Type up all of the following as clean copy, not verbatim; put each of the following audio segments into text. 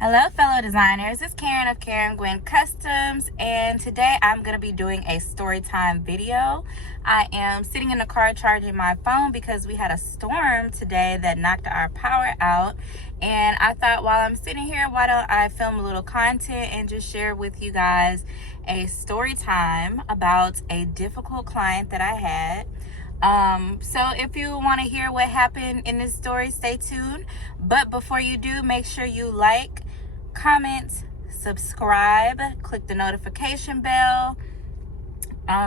Hello, fellow designers. It's Karen of Karen Gwen Customs, and today I'm going to be doing a story time video. I am sitting in the car charging my phone because we had a storm today that knocked our power out, and I thought while I'm sitting here, why don't I film a little content and just share with you guys a story time about a difficult client that I had. So if you want to hear what happened in this story, stay tuned. But before you do, make sure you like, comment, subscribe, click the notification bell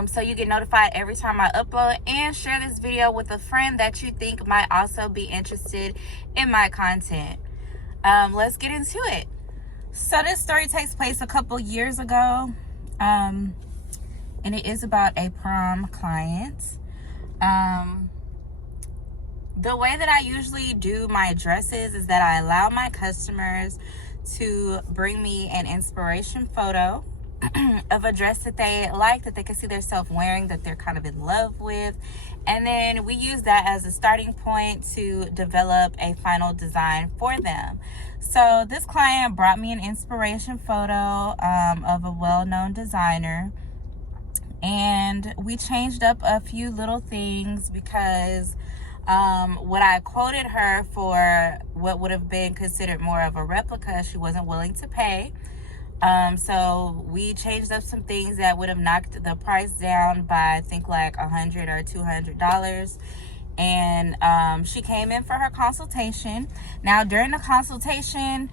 so you get notified every time I upload, and share this video with a friend that you think might also be interested in my content. Let's get into it. So this story takes place a couple years ago, and it is about a prom client. The way that I usually do my dresses is that I allow my customers to bring me an inspiration photo of a dress that they like, that they can see themselves wearing, that they're kind of in love with, and then we use that as a starting point to develop a final design for them. So this client brought me an inspiration photo of a well-known designer, and we changed up a few little things because what I quoted her for what would have been considered more of a replica, she wasn't willing to pay. So we changed up some things that would have knocked the price down by, I think, like $100 or $200. And she came in for her consultation. Now, during the consultation,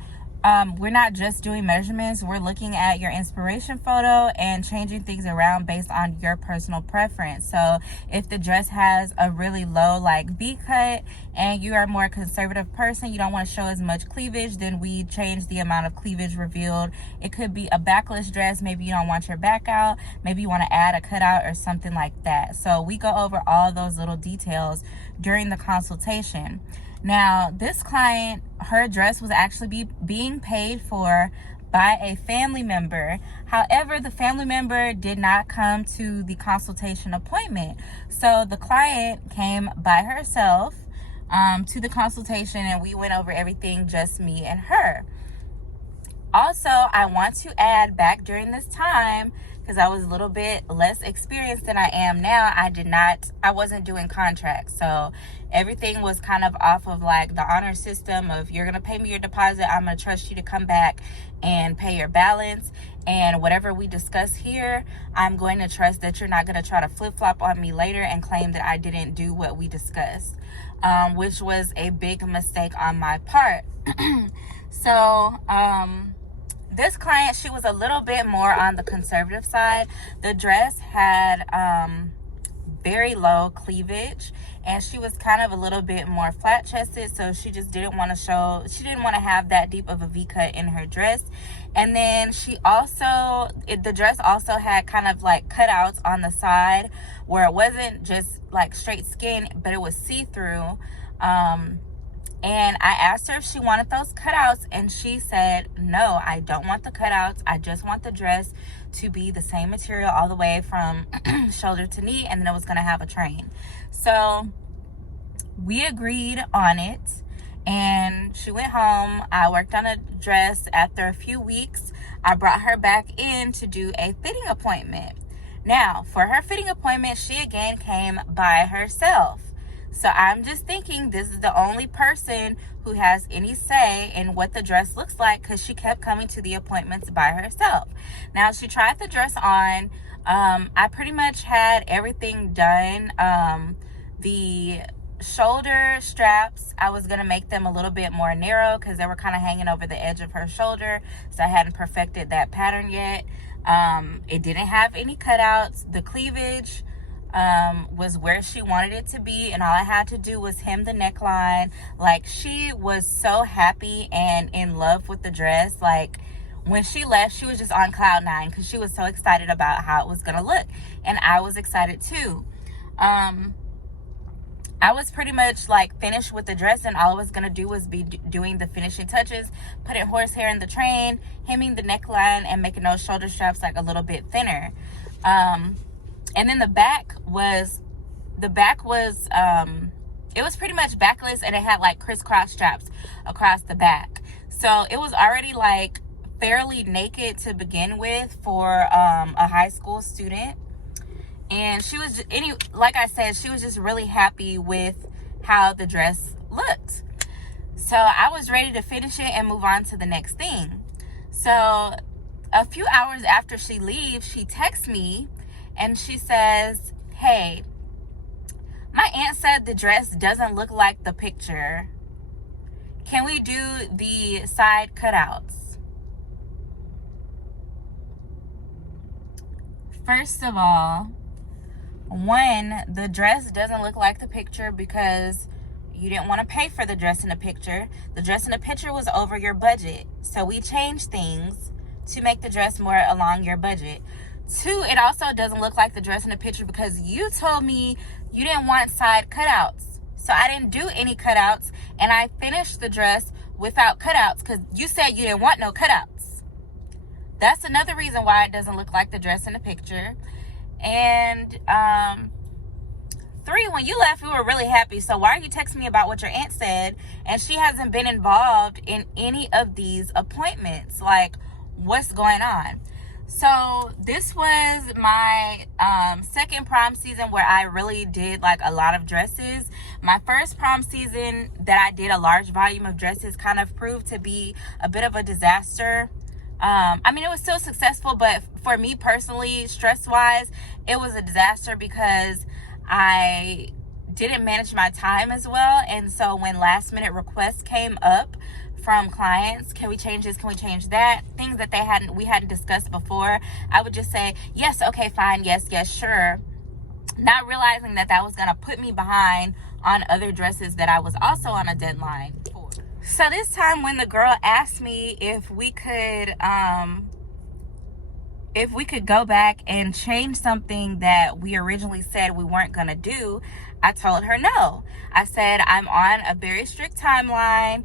we're not just doing measurements. We're looking at your inspiration photo and changing things around based on your personal preference. So if the dress has a really low like V cut and you are a more conservative person, you don't want to show as much cleavage, then we change the amount of cleavage revealed. It could be a backless dress. Maybe you don't want your back out. Maybe you want to add a cutout or something like that. So we go over all those little details during the consultation. Now, this client, her dress was actually being paid for by a family member. However, the family member did not come to the consultation appointment. So the client came by herself to the consultation, and we went over everything, just me and her. Also, I want to add, back during this time, because I was a little bit less experienced than I am now, I wasn't doing contracts. So everything was kind of off of like the honor system of, you're going to pay me your deposit, I'm going to trust you to come back and pay your balance. And whatever we discuss here, I'm going to trust that you're not going to try to flip-flop on me later and claim that I didn't do what we discussed, which was a big mistake on my part. So, this client, she was a little bit more on the conservative side. The dress had very low cleavage, and she was kind of a little bit more flat-chested, so she just didn't want to have that deep of a V-cut in her dress. And then the dress also had kind of like cutouts on the side where it wasn't just like straight skin, but it was see-through. And I asked her if she wanted those cutouts, and she said, no, I don't want the cutouts. I just want the dress to be the same material all the way from shoulder to knee, and then it was going to have a train. So we agreed on it, and she went home. I worked on a dress. After a few weeks, I brought her back in to do a fitting appointment. Now, for her fitting appointment, she again came by herself. So I'm just thinking this is the only person who has any say in what the dress looks like, because she kept coming to the appointments by herself. Now, she tried the dress on. I pretty much had everything done. The shoulder straps, I was going to make them a little bit more narrow because they were kind of hanging over the edge of her shoulder. So I hadn't perfected that pattern yet. It didn't have any cutouts. The cleavage was where she wanted it to be, and all I had to do was hem the neckline. Like, she was so happy and in love with the dress. Like, when she left, she was just on cloud nine because she was so excited about how it was gonna look, and I was excited too. I was pretty much like finished with the dress, and all I was gonna do was be doing the finishing touches, putting horsehair in the train, hemming the neckline, and making those shoulder straps like a little bit thinner. And then the back was it was pretty much backless, and it had like crisscross straps across the back. So it was already like fairly naked to begin with for a high school student. And she was, like I said, she was just really happy with how the dress looked. So I was ready to finish it and move on to the next thing. So a few hours after she leaves, she texts me and she says, "Hey, my aunt said the dress doesn't look like the picture. Can we do the side cutouts?" First of all, one, the dress doesn't look like the picture because you didn't want to pay for the dress in the picture. The dress in the picture was over your budget. So we changed things to make the dress more along your budget. Two, it also doesn't look like the dress in the picture because you told me you didn't want side cutouts. So I didn't do any cutouts, and I finished the dress without cutouts because you said you didn't want no cutouts. That's another reason why it doesn't look like the dress in the picture. And three, when you left, we were really happy. So why are you texting me about what your aunt said? And she hasn't been involved in any of these appointments. Like, what's going on? So this was my second prom season where I really did like a lot of dresses. My first prom season that I did a large volume of dresses kind of proved to be a bit of a disaster. I mean, it was still successful, but for me personally, stress-wise, it was a disaster because I didn't manage my time as well. And so when last-minute requests came up from clients, can we change this, can we change that, things that we hadn't discussed before, I would just say, yes, okay, fine, yes, sure, not realizing that was going to put me behind on other dresses that I was also on a deadline for. So this time when the girl asked me if we could go back and change something that we originally said we weren't going to do, I told her no. I said, I'm on a very strict timeline.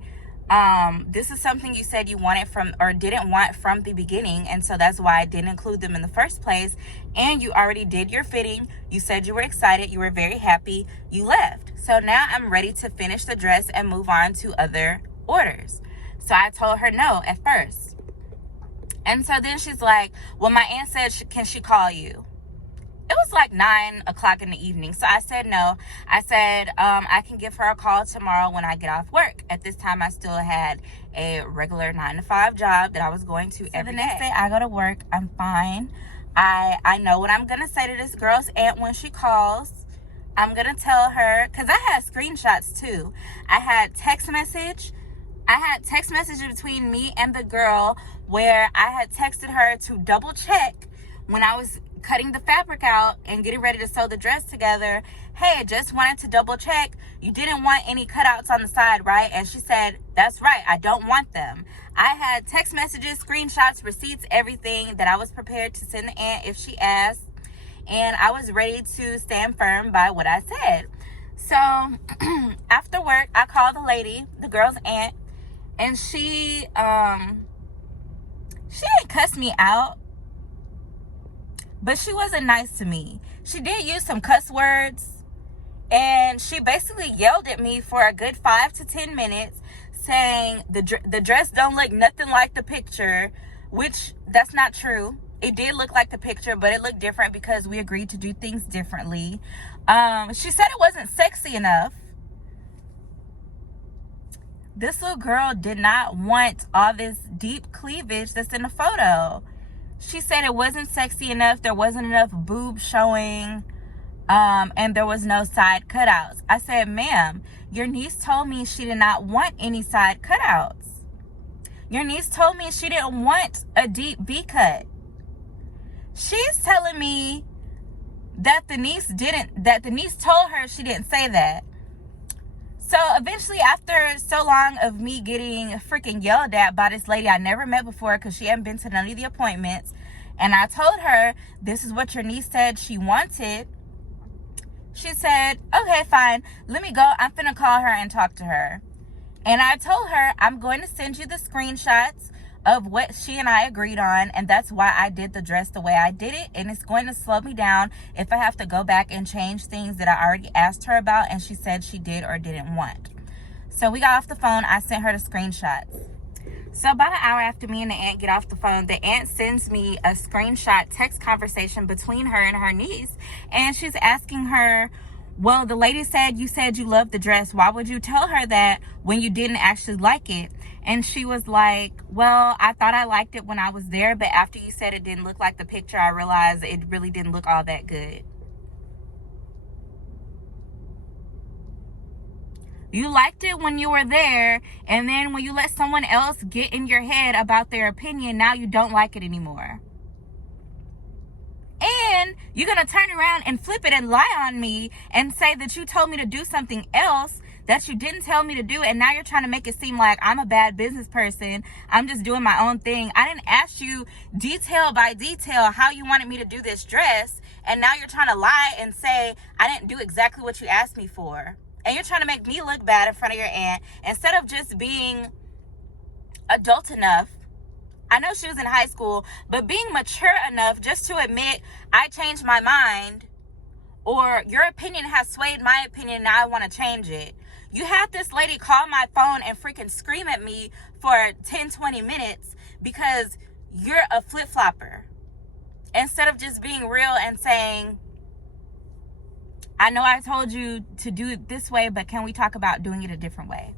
This is something you said you wanted from or didn't want from the beginning, and so that's why I didn't include them in the first place. And you already did your fitting. You said you were excited. You were very happy. You left. So now I'm ready to finish the dress and move on to other orders. So I told her no at first. And so then she's like, well, my aunt said, can she call you? It was like 9 o'clock in the evening. So I said no. I said, I can give her a call tomorrow when I get off work. At this time, I still had a regular 9-to-5 job that I was going to every day. The next day I go to work. I'm fine. I know what I'm going to say to this girl's aunt when she calls. I'm going to tell her, because I had screenshots too. I had text messages between me and the girl where I had texted her to double check when I was cutting the fabric out and getting ready to sew the dress together. Hey, just wanted to double check. You didn't want any cutouts on the side, right? And she said, that's right, I don't want them. I had text messages, screenshots, receipts, everything that I was prepared to send the aunt if she asked. And I was ready to stand firm by what I said. So after work, I called the lady, the girl's aunt, and she didn't cuss me out, but she wasn't nice to me. She did use some cuss words, and she basically yelled at me for a good 5 to 10 minutes, saying the dress don't look nothing like the picture, which that's not true. It did look like the picture, but it looked different because we agreed to do things differently. She said it wasn't sexy enough. This little girl did not want all this deep cleavage that's in the photo. She said it wasn't sexy enough, there wasn't enough boob showing, and there was no side cutouts. I said, ma'am, your niece told me she did not want any side cutouts. Your niece told me she didn't want a deep V-cut. She's telling me that the niece told her she didn't say that. So eventually, after so long of me getting freaking yelled at by this lady I never met before because she hadn't been to none of the appointments, and I told her, this is what your niece said she wanted, she said, okay, fine, let me go. I'm finna call her and talk to her. And I told her, I'm going to send you the screenshots of what she and I agreed on, and that's why I did the dress the way I did it, and it's going to slow me down if I have to go back and change things that I already asked her about and she said she did or didn't want. So we got off the phone. I sent her the screenshots. So about an hour after me and the aunt get off the phone, the aunt sends me a screenshot text conversation between her and her niece. And she's asking her, well, the lady said you loved the dress. Why would you tell her that when you didn't actually like it? And she was like, well, I thought I liked it when I was there, but after you said it didn't look like the picture, I realized it really didn't look all that good. You liked it when you were there, and then when you let someone else get in your head about their opinion, now you don't like it anymore. And you're going to turn around and flip it and lie on me and say that you told me to do something else that you didn't tell me to do, and now you're trying to make it seem like I'm a bad business person. I'm just doing my own thing. I didn't ask you detail by detail how you wanted me to do this dress, and now you're trying to lie and say I didn't do exactly what you asked me for. And you're trying to make me look bad in front of your aunt instead of just being adult enough. I know she was in high school, but being mature enough just to admit I changed my mind, or your opinion has swayed my opinion, now I want to change it. You had this lady call my phone and freaking scream at me for 10, 20 minutes because you're a flip-flopper. Instead of just being real and saying, I know I told you to do it this way, but can we talk about doing it a different way?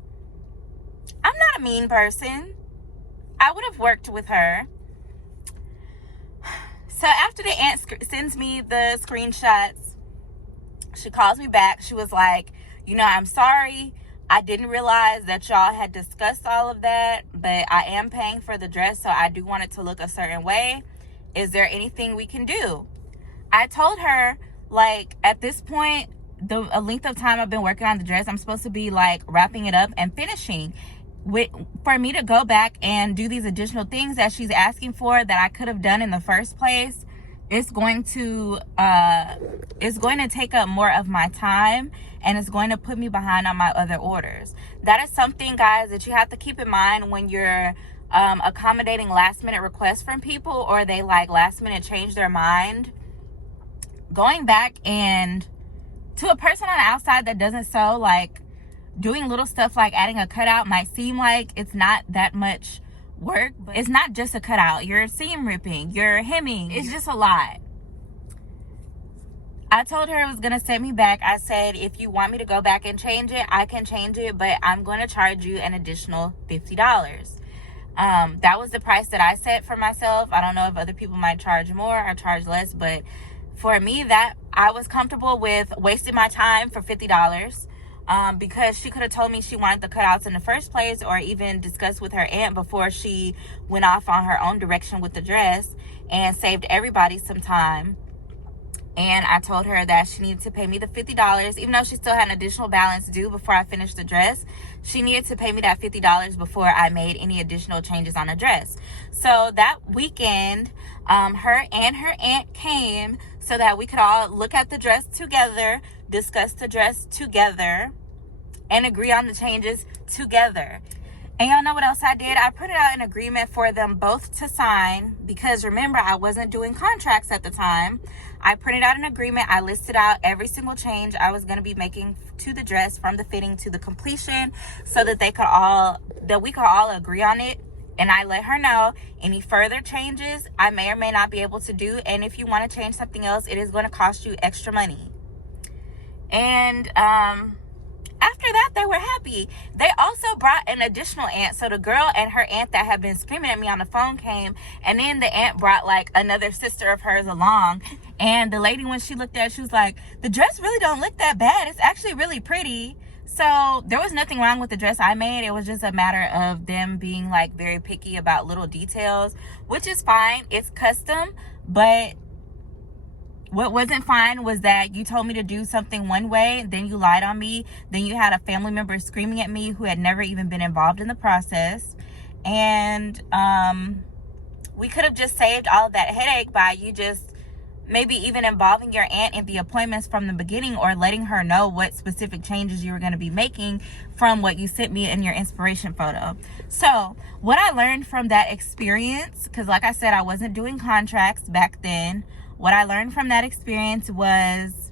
I'm not a mean person. I would have worked with her. So after the aunt sends me the screenshots, she calls me back. She was like, I'm sorry. I didn't realize that y'all had discussed all of that, but I am paying for the dress, so I do want it to look a certain way. Is there anything we can do? I told her, at this point, a length of time I've been working on the dress, I'm supposed to be wrapping it up and finishing. For me to go back and do these additional things that she's asking for that I could have done in the first place, it's going to take up more of my time, and it's going to put me behind on my other orders. That is something, guys, that you have to keep in mind when you're accommodating last minute requests from people, or they last minute change their mind. Going back and to a person on the outside that doesn't sew, doing little stuff like adding a cutout might seem like it's not that much work, but it's not just a cutout. You're seam ripping, you're hemming. It's just a lot. I told her it was going to send me back. I said, if you want me to go back and change it, I can change it, but I'm going to charge you an additional $50. That was the price that I set for myself. I don't know if other people might charge more or charge less, but for me, that I was comfortable with wasting my time for $50. Because she could have told me she wanted the cutouts in the first place, or even discussed with her aunt before she went off on her own direction with the dress, and saved everybody some time. And I told her that she needed to pay me the $50, even though she still had an additional balance due before I finished the dress. She needed to pay me that $50 before I made any additional changes on the dress. So that weekend, her and her aunt came so that we could all look at the dress together, discuss the dress together, and agree on the changes together. And y'all know what else I did? I printed out an agreement for them both to sign, because remember, I wasn't doing contracts at the time. I printed out an agreement. I listed out every single change I was going to be making to the dress, from the fitting to the completion, so that we could all agree on it. And I let her know any further changes I may or may not be able to do. And if you want to change something else, it is going to cost you extra money. And after that, they were happy. They also brought an additional aunt. So the girl and her aunt that had been screaming at me on the phone came, and then the aunt brought another sister of hers along. And the lady, when she looked at it, she was like, the dress really don't look that bad. It's actually really pretty. So there was nothing wrong with the dress I made. It was just a matter of them being very picky about little details, which is fine. It's custom. But what wasn't fine was that you told me to do something one way, then you lied on me, then you had a family member screaming at me who had never even been involved in the process. And we could have just saved all of that headache by you just maybe even involving your aunt in the appointments from the beginning, or letting her know what specific changes you were going to be making from what you sent me in your inspiration photo. So what I learned from that experience, because like I said, I wasn't doing contracts back then. What I learned from that experience was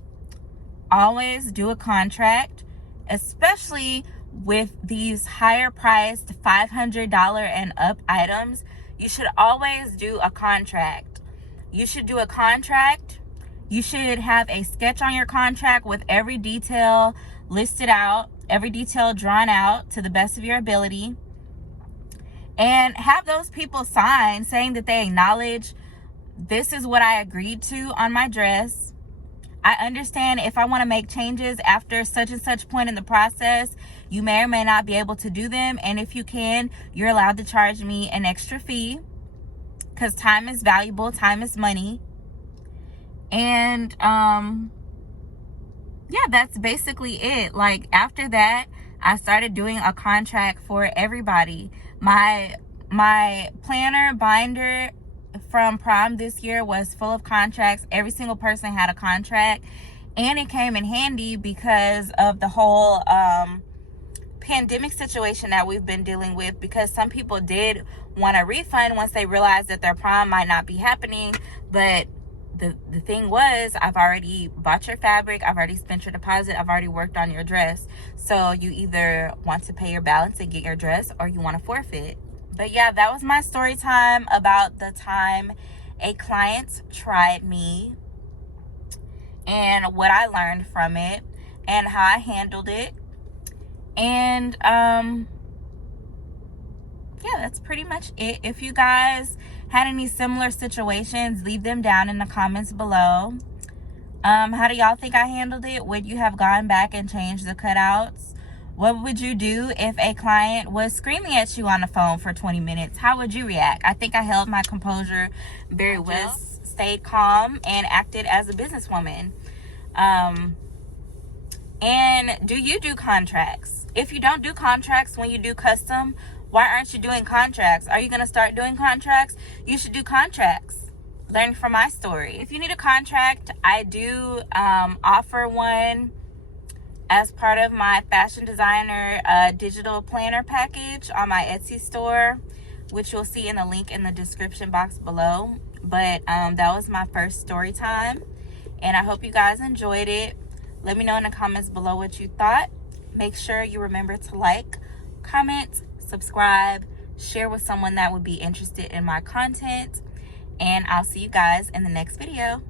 always do a contract, especially with these higher priced $500 and up items, you should always do a contract. You should do a contract. You should have a sketch on your contract with every detail listed out, every detail drawn out to the best of your ability, and have those people sign saying that they acknowledge, this is what I agreed to on my dress. I understand if I want to make changes after such and such point in the process, you may or may not be able to do them. And if you can, you're allowed to charge me an extra fee, because time is valuable, time is money. And yeah, that's basically it. Like, after that, I started doing a contract for everybody. My planner binder from prom this year was full of contracts. Every single person had a contract, and it came in handy because of the whole pandemic situation that we've been dealing with, because some people did want a refund once they realized that their prom might not be happening. But the thing was, I've already bought your fabric, I've already spent your deposit, I've already worked on your dress. So you either want to pay your balance and get your dress, or you want to forfeit. But yeah, that was my story time about the time a client tried me and what I learned from it and how I handled it. And yeah, that's pretty much it. If you guys had any similar situations, leave them down in the comments below. How do y'all think I handled it? Would you have gone back and changed the cutouts? What would you do if a client was screaming at you on the phone for 20 minutes? How would you react? I think I held my composure very well, stayed calm, and acted as a businesswoman. And do you do contracts? If you don't do contracts when you do custom, why aren't you doing contracts? Are you going to start doing contracts? You should do contracts. Learn from my story. If you need a contract, I do offer one as part of my fashion designer digital planner package on my Etsy store, which you'll see in the link in the description box below. But that was my first story time, and I hope you guys enjoyed it. Let me know in the comments below what you thought. Make sure you remember to like, comment, subscribe, share with someone that would be interested in my content, and I'll see you guys in the next video.